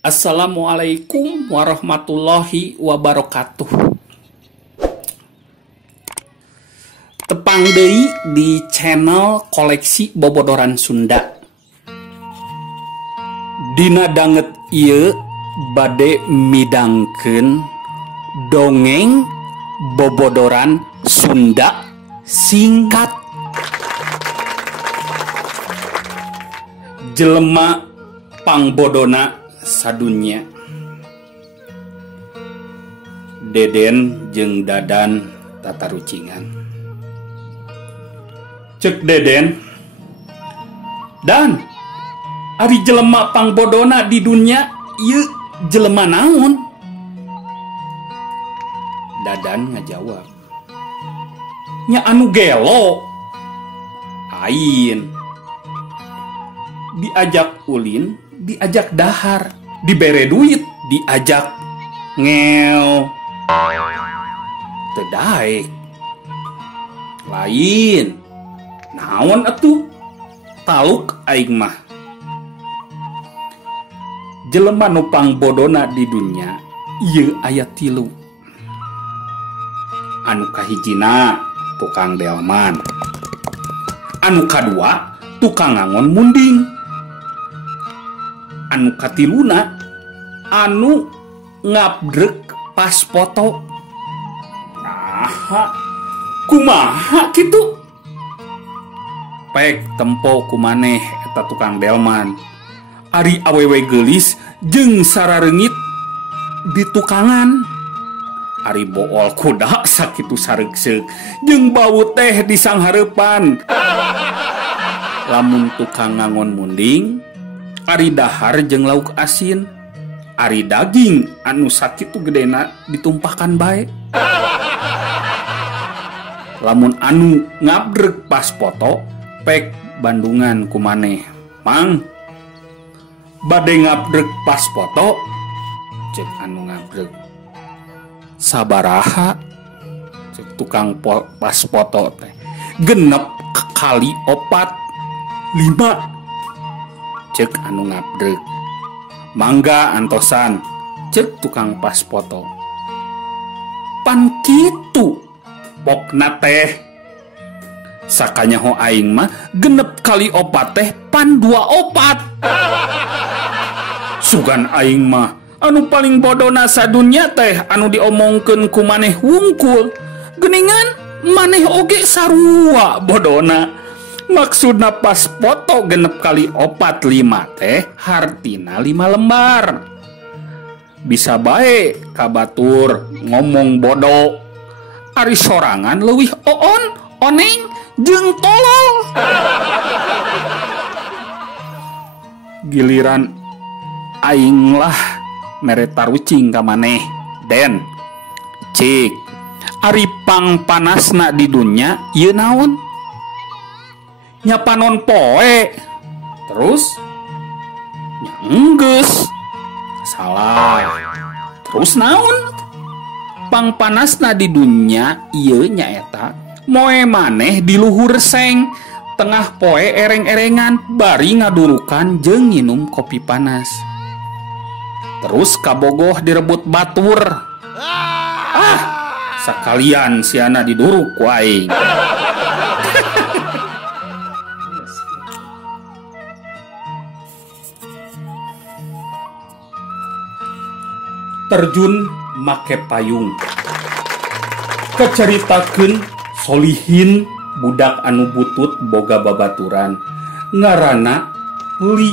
Assalamualaikum warahmatullahi wabarakatuh. Tepang deui di channel koleksi bobodoran Sunda. Dina danget ieu bade midangkeun dongeng bobodoran Sunda singkat. Jelema pangbodona sadunya. Deden jeung Dadan tatarucingan. Cek Deden, Dan, ari jelema pangbodona di dunia ieu jelema naon? Dadan ngajawab, nya anu gelo. Ain diajak ulin, diajak dahar, dibere duit, diajak ngeo. Teu daek. Lain. Naon atuh? Taluk aing mah. Jelema nu pangbodona di dunia ieu aya 3. Anu kahijina tukang delman. Anu kadua tukang ngangon munding. Anu katiluna anu ngabdrek pas foto. Nah, kumaha kitu? Pek tempo kumaneh eta tukang delman. Ari awewe geulis jeung sarareungit di tukangan. Ari bool kuda sakitu sareugseug jeung bau teh di sanghareupan. Lamun tukang ngangon munding, ari dahar jeung lauk asin, ari daging anu sakitu gedena ditumpahkan bae. Lamun anu ngabdreg pas foto, pek bandungan kumaneh, Mang, bade ngabdreg pas foto? Cek anu ngabdreg, sabaraha? Cek tukang pas foto teh, 6 kali 4, 5. Cek anu ngabdreg, mangga antosan. Cek tukang pas foto, pan kitu pokna teh. Sakanyaho aing mah 6 kali 4 teh pan 24. Sugan aing mah anu paling bodona sadunya teh anu diomongkeun ku maneh wungkul. Geuningan maneh oge sarua bodona. Maksudna pas foto 6 kali 4 5 teh hartina 5 lembar. Bisa bae kabatur ngomong bodoh. Ari sorangan leuwih oon, oneng jeung tolol. Giliran aing lah mere tarucing ka maneh, Den. Cik, ari pang panasna di dunya ieu naon? Nya panon poe. Terus nya enggeus. Salah. Terus naon? Pang panasna di dunya ieu nyaeta moe maneh di luhur seng, tengah poe ereng-erengan bari ngadurukan jeung nginum kopi panas. Terus kabogoh direbut batur. Sakalian siana diduruk ku aing. Terjun make payung. Kacaritakeun Solihin budak anu butut boga babaturan. Ngaranna Li,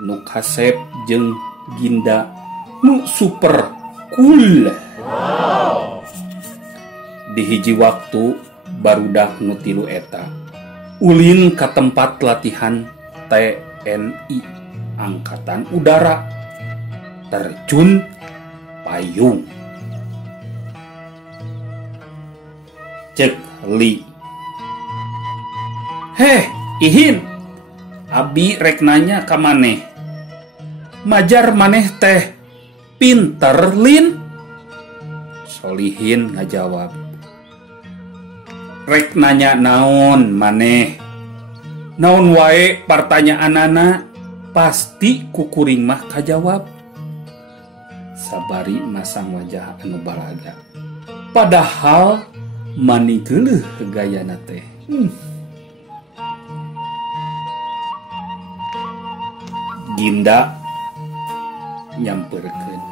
nu kasep jeung Ginda nu super cool. Wow. Di hiji waktu barudak nu 3 eta ulin ka tempat latihan TNI Angkatan Udara. Terjun payung. Cek Li, heh Ihin, abi rek nanya ka maneh, majar maneh teh pinter Lin? Solihin ngajawab, rek nanya naon maneh? Naon wae pertanyaanana pasti kukuring mah kajawab. sabari masang wajah anu balaga. Padahal mani geuleuh gayana teh. Ginda nyamperkeun.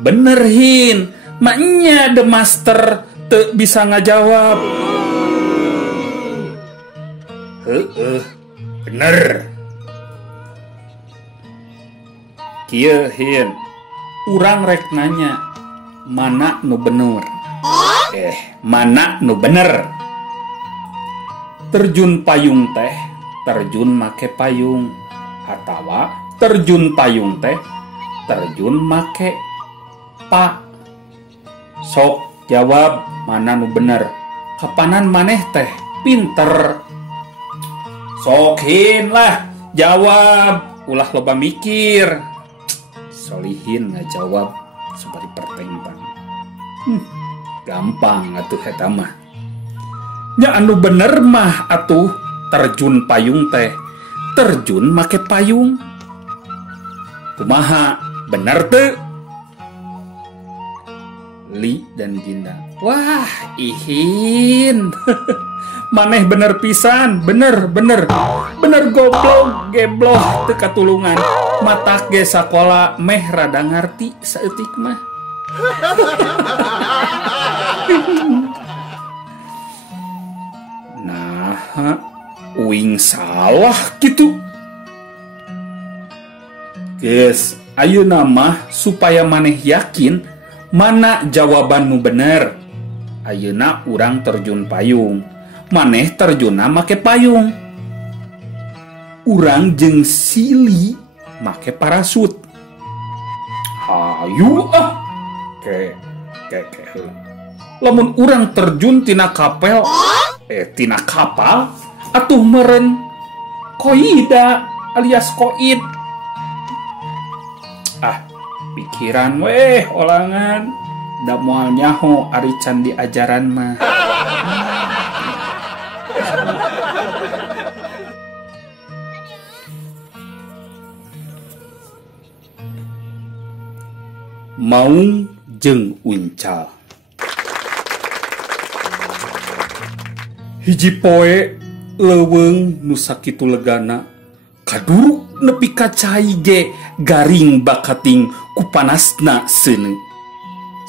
Bener Hin, maknya the master teu bisa ngajawab. Heueuh, bener. Kieu Hin, urang rek nanya, mana nu bener? Mana nu bener? Terjun payung teh, terjun make payung. Atawa terjun payung teh, terjun make pa. Sok jawab mana nu bener. Kapanan maneh teh pinter. Sok Hin lah jawab, ulah loba mikir. Solihin ngajawab seperti pertentang. Gampang atuh eta mah. Nya anu bener mah atuh terjun payung teh, terjun make payung. Kumaha, bener teu? Li dan Ginda. Wah, Ihin. Maneh bener pisan, bener goblok, geblok teu katulungan. Matak ge sakola meh rada ngarti saeutik mah. Nah, uing salah gitu. Geus, ayeuna mah supaya maneh yakin mana jawaban nu bener. Ayeuna urang terjun payung, maneh terjunna make payung. Urang jeung Sili make parasut. Hayu ah. Ke lamun urang terjun tina kapal atuh meren koida alias koid. Pikiran weh olangan da moal nyaho ari can diajaran mah. Maung jeung Uncal. Hiji poe leuweung nu sakitu legana kaduruk nepi ka cai ge garing bakating ku panasna seuneu.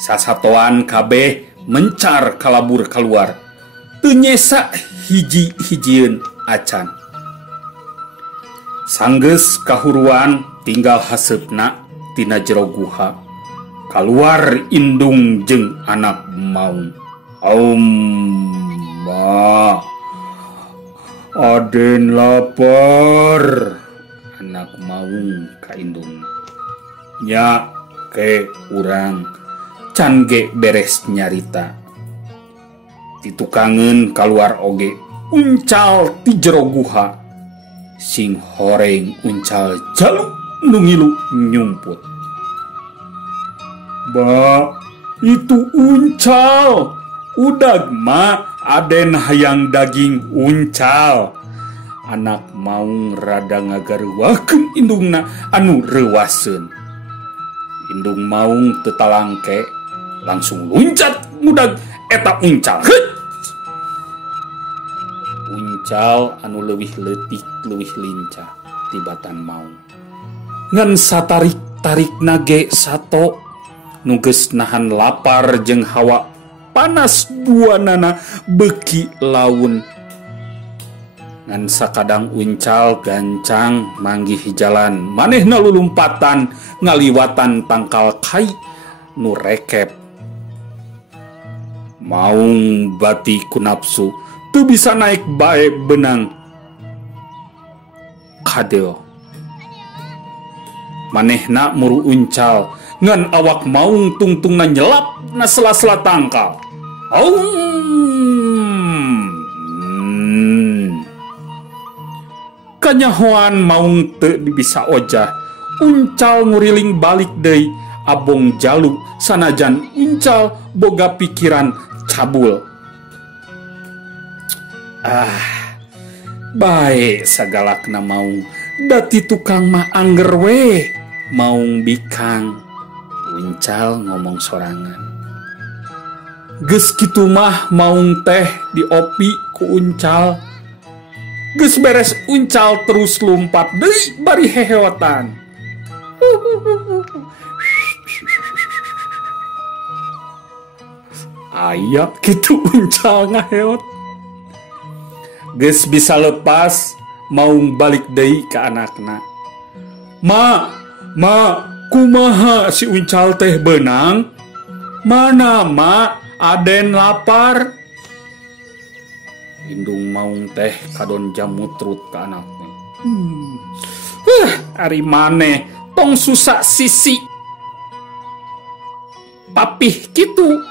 Sasatoan kabeh mencar kalabur kaluar. Teu nyesa hiji-hijieun acan. Sanggeus kahuruan tinggal haseupna tina jero guha. Kaluar indung jeung anak maung. Ma, Aden lapar. Anak maung ka indung. Nya ke urang can ge beres nyarita. Ditukangeun kaluar oge Uncal ti jero guha. Sing horeng Uncal jalu nu ngilu nyumput. Ba, itu Uncal. Udag ma Aden hayang daging Uncal. Anak maung rada ngagaruakeun indungna anu reuwaseun. Indung maung teu talangke langsung luncat mudag eta Uncal. Uncal anu leuwih leutik leuwih lincah tibatan maung. Ngan satarik-tarikna ge sato nu geus nahan lapar jeung hawa panas buanana beuki laun. Ngan sakadang Uncal gancang manggih jalan, manehna lulumpatan ngaliwatan tangkal kai nu rekep. Maung bati ku nafsu teu bisa naik bae benang kadeo. Manehna muru Uncal ngan awak maung tungtungna nyelap na sela-sela tangkal. Kanyahoan maung teu bisa ojah. Uncal nguriling balik deui abong jalu sanajan Uncal boga pikiran cabul. Bae sagalakna maung. Dati tukang mah angger we maung bikang. Uncal ngomong sorangan. Geus kitu mah maung teh diopi ku Uncal. Geus beres Uncal terus lumpat deui bari heheotan. Aya kitu Uncal ngaheot. Geus bisa lepas maung balik deui ka anakna. Ma, kumaha si Uncal teh beunang? Mana ma, Aden lapar. Indung maung teh kadon jamutrut ka anakna. Ari maneh tong susah sisi. Papih kitu.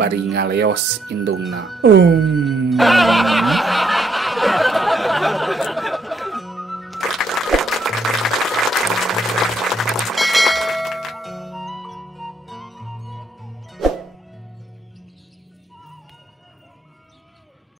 Bari ngaleos indungna.